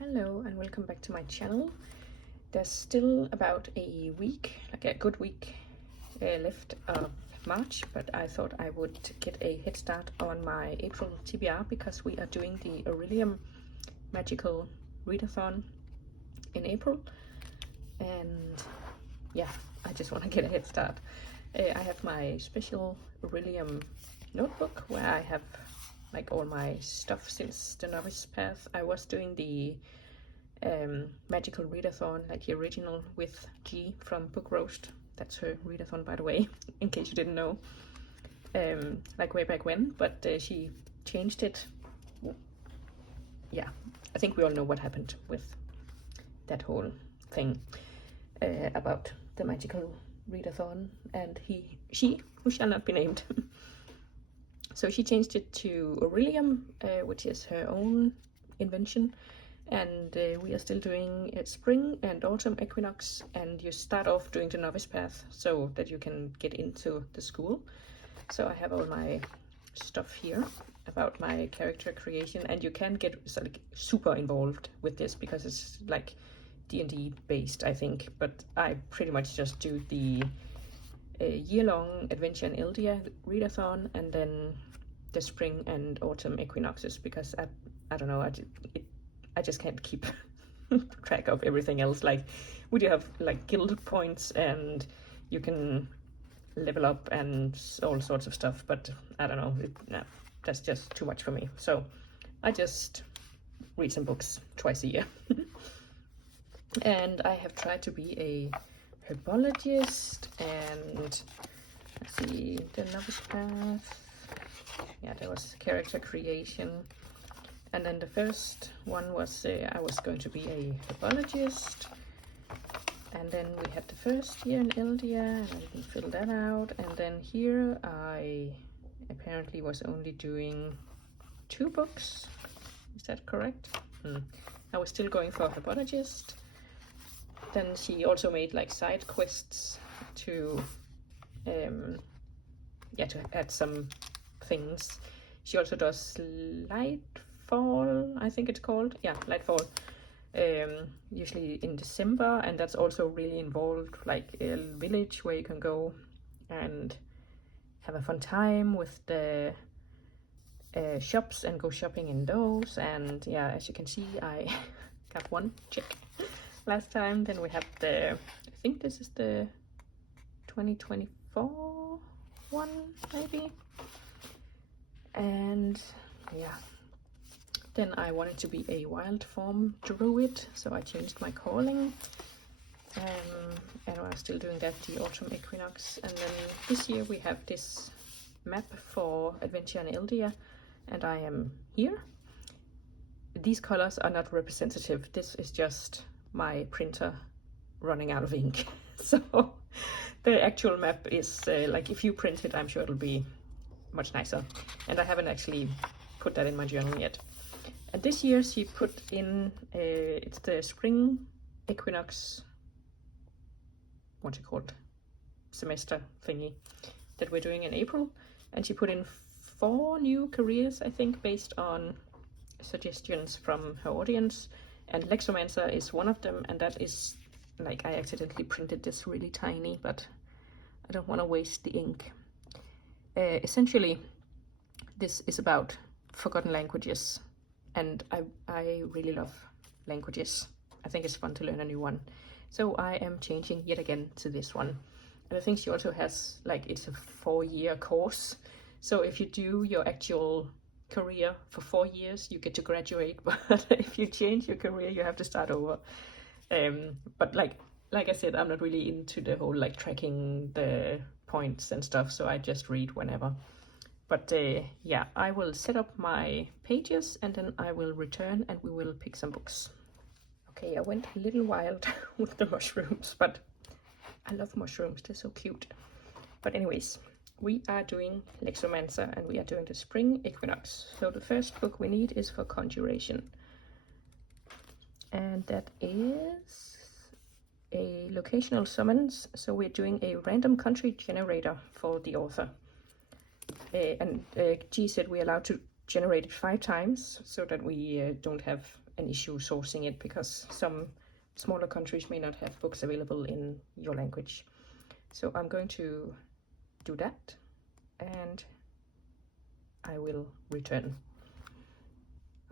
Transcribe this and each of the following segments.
Hello and welcome back to my channel. There's still about a week, like a good week left of March, but I thought I would get a head start on my April TBR because we are doing the Orilium magical readathon in April, and yeah, I just want to get a head start. I have my special Orilium notebook where I have like all my stuff since the novice path. I was doing the magical readathon, like the original with G from Book Roast. That's her readathon, by the way, in case you didn't know. Like way back when, but she changed it. Yeah, I think we all know what happened with that whole thing about the magical readathon, and she who shall not be named. So she changed it to Orilium, which is her own invention, and we are still doing spring and autumn equinox, and you start off doing the novice path so that you can get into the school. So I have all my stuff here about my character creation, and you can get like super involved with this because it's like D&D based, I think, but I pretty much just do the year-long adventure in Eldia readathon and then the spring and autumn equinoxes, because I don't know, I just can't keep track of everything else. Like we do have like guild points and you can level up and all sorts of stuff, but I don't know, that's just too much for me. So I just read some books twice a year. And I have tried to be a herbologist, and let's see, the novice path, yeah, there was character creation, and then the first one was I was going to be a herbologist, and then we had the first year in Eldia and I didn't fill that out, and then here I apparently was only doing 2 books. Is that correct? I was still going for herbologist. Then she also made like side quests to to add some things. She also does Lightfall, I think it's called. Yeah, Lightfall. Usually in December, and that's also really involved, like a village where you can go and have a fun time with the shops and go shopping in those. And yeah, as you can see, I got 1 check last time. Then we have the, I think this is the 2024 one, maybe. And yeah, then I wanted to be a wild form druid, so I changed my calling, and I'm still doing that, the autumn equinox. And then this year we have this map for adventure in Eldia, and I am here. These colors are not representative. This is just my printer running out of ink. So the actual map is like, if you print it, I'm sure it'll be much nicer, and I haven't actually put that in my journal yet. And this year she put in it's the spring equinox, what's it called, semester thingy that we're doing in April, and she put in 4 new careers, I think, based on suggestions from her audience, and Lexomancer is one of them, and that is like, I accidentally printed this really tiny, but I don't want to waste the ink. Essentially, this is about forgotten languages, and I really love languages. I think it's fun to learn a new one. So I am changing yet again to this one. And I think she also has, like, it's a 4-year course. So if you do your actual career for 4 years, you get to graduate, but if you change your career, you have to start over. But like I said, I'm not really into the whole like tracking the points and stuff, so I just read whenever. But yeah, I will set up my pages and then I will return and we will pick some books. Okay, I went a little wild with the mushrooms, but I love mushrooms, they're so cute. But anyways, we are doing Lexomancer and we are doing the spring equinox. So the first book we need is for conjuration, and that is a locational summons. So we're doing a random country generator for the author, and G said we're allowed to generate it 5 times so that we don't have an issue sourcing it, because some smaller countries may not have books available in your language. So I'm going to do that, and I will return.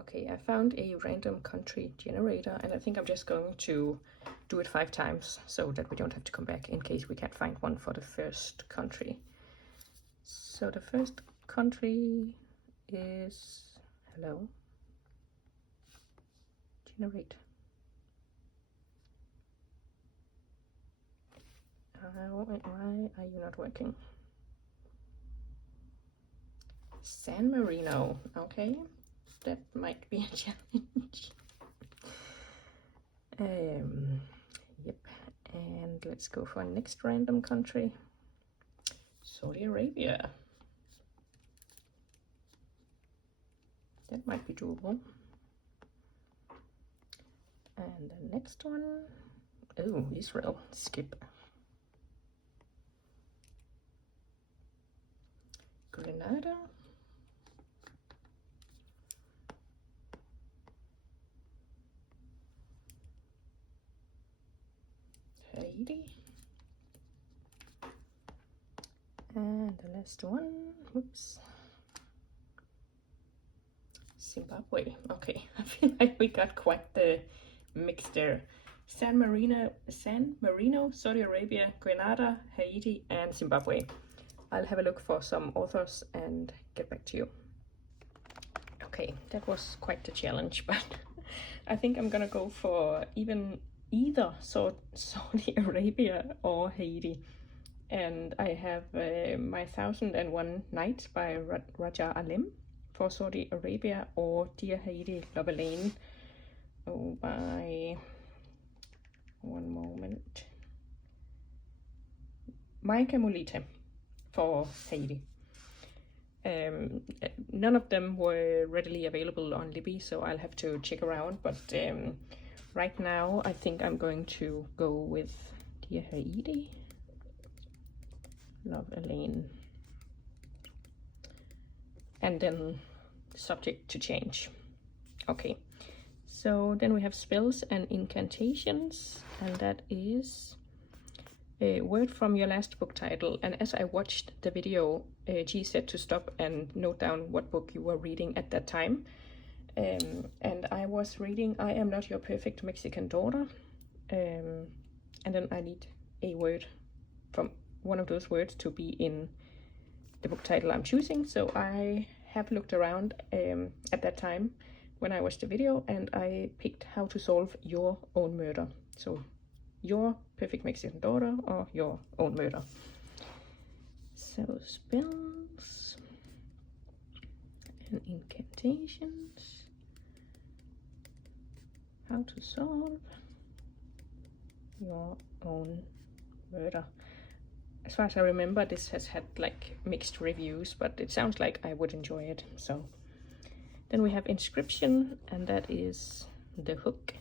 Okay, I found a random country generator, and I think I'm just going to do it 5 times so that we don't have to come back in case we can't find one for the first country. So the first country is, hello, generate. Why are you not working? San Marino, okay, that might be a challenge. Yep, and let's go for next random country. Saudi Arabia. That might be doable. And the next one, oh, Israel, skip. Grenada. Haiti. And the last one, whoops, Zimbabwe. Okay, I feel like we got quite the mix there. San Marino, Saudi Arabia, Grenada, Haiti, and Zimbabwe. I'll have a look for some authors and get back to you. Okay, that was quite the challenge, but I think I'm gonna go for either Saudi Arabia or Haiti. And I have My 1001 Nights by Raja Alim for Saudi Arabia, or Dear Haiti, Love Elaine, oh, by, one moment, Maika Mulite for Haiti. None of them were readily available on Libby, so I'll have to check around, but right now I think I'm going to go with Dear Haiti, Love Elaine, and then subject to change. Okay, so then we have spells and incantations, and that is a word from your last book title. And as I watched the video, G said to stop and note down what book you were reading at that time. And I was reading I Am Not Your Perfect Mexican Daughter, and then I need a word from one of those words to be in the book title I'm choosing. So I have looked around at that time when I watched the video, and I picked How to Solve Your Own Murder. So Your Perfect Mexican Daughter or Your Own Murder. So spells and incantations. How to Solve Your Own Murder. As far as I remember, this has had like mixed reviews, but it sounds like I would enjoy it. So then we have Inscription, and that is the hook.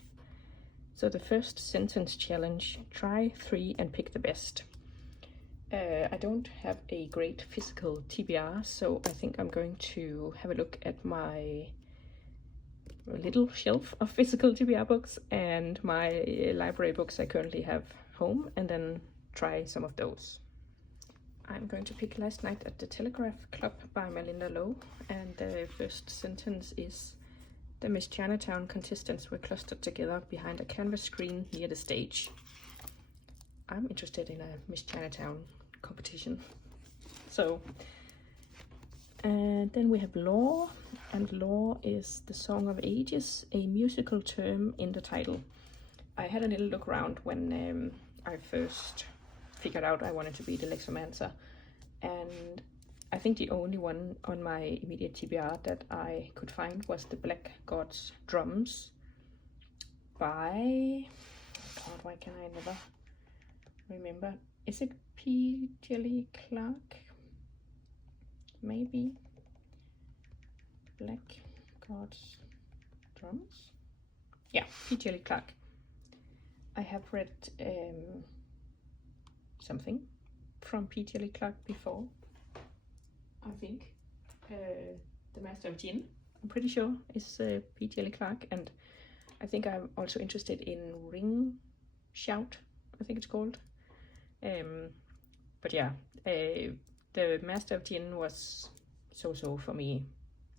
So the first sentence challenge, try 3 and pick the best. I don't have a great physical TBR, so I think I'm going to have a look at my little shelf of physical TBR books and my library books I currently have home, and then try some of those. I'm going to pick Last Night at the Telegraph Club by Melinda Lowe, and the first sentence is: the Miss Chinatown contestants were clustered together behind a canvas screen near the stage. I'm interested in a Miss Chinatown competition. So, and then we have Law, and Law is the Song of Ages, a musical term in the title. I had a little look around when I first figured out I wanted to be the Lexomancer, and I think the only one on my immediate TBR that I could find was The Black God's Drums by, God, why can I never remember? Is it P. Jelly Clark? Maybe. Black God's Drums? Yeah, P. Jelly Clark. I have read something from P. Jelly Clark before, I think. The Master of Jinn, I'm pretty sure, is P. Jelly Clark, and I think I'm also interested in Ring Shout, I think it's called. But yeah, the Master of Jinn was so for me.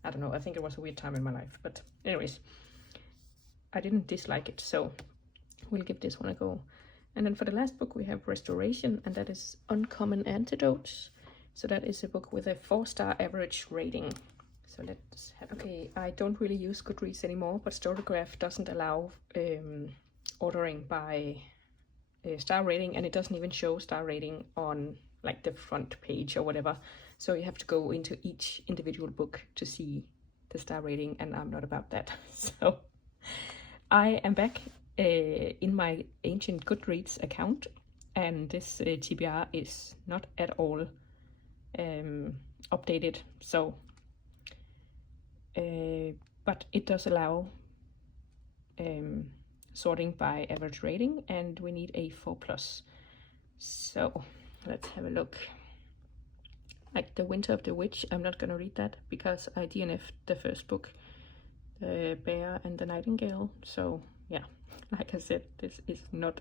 I don't know, I think it was a weird time in my life. But anyways, I didn't dislike it, so we'll give this one a go. And then for the last book we have Restoration, and that is Uncommon Antidotes. So that is a book with a 4-star average rating. So let's have, okay, I don't really use Goodreads anymore, but Storygraph doesn't allow ordering by star rating, and it doesn't even show star rating on like the front page or whatever. So you have to go into each individual book to see the star rating, and I'm not about that. So I am back in my ancient Goodreads account, and this TBR is not at all updated. So but it does allow sorting by average rating, and we need a 4+. So let's have a look. Like The Winter of the Witch, I'm not gonna read that because I DNF'd the first book, The Bear and the Nightingale. So yeah, like I said, this is not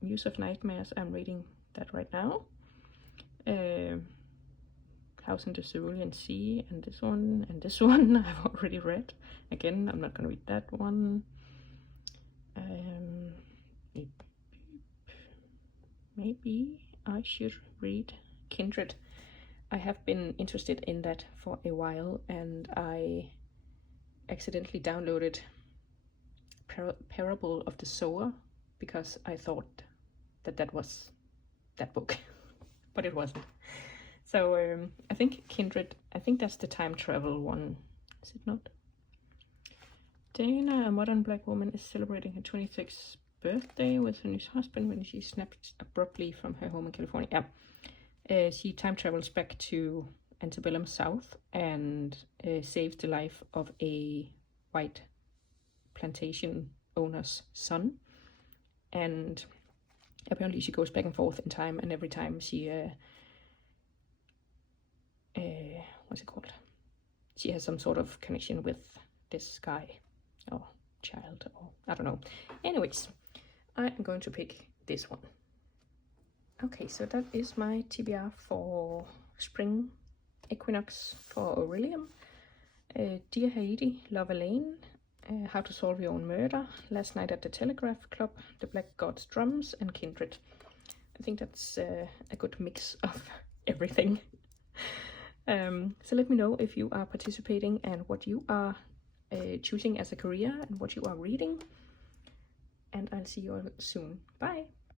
Muse of Nightmares. I'm reading that right now. House in the Cerulean Sea, and this one I've already read. Again, I'm not gonna read that one. Maybe I should read Kindred. I have been interested in that for a while, and I accidentally downloaded Parable of the Sower because I thought that was that book, but it wasn't. So I think Kindred, I think that's the time travel one, is it not? Dana, a modern black woman, is celebrating her 26th birthday with her new husband when she snapped abruptly from her home in California. Yeah. She time travels back to antebellum South and saves the life of a white plantation owner's son. And apparently she goes back and forth in time, and every time she what's it called? She has some sort of connection with this guy or child, or I don't know. Anyways, I am going to pick this one. Okay, so that is my TBR for Spring Equinox for Orilium. Dear Haiti, Love Elaine, How to Solve Your Own Murder, Last Night at the Telegraph Club, The Black God's Drums, and Kindred. I think that's a good mix of everything. So let me know if you are participating and what you are choosing as a career and what you are reading. And I'll see you all soon. Bye!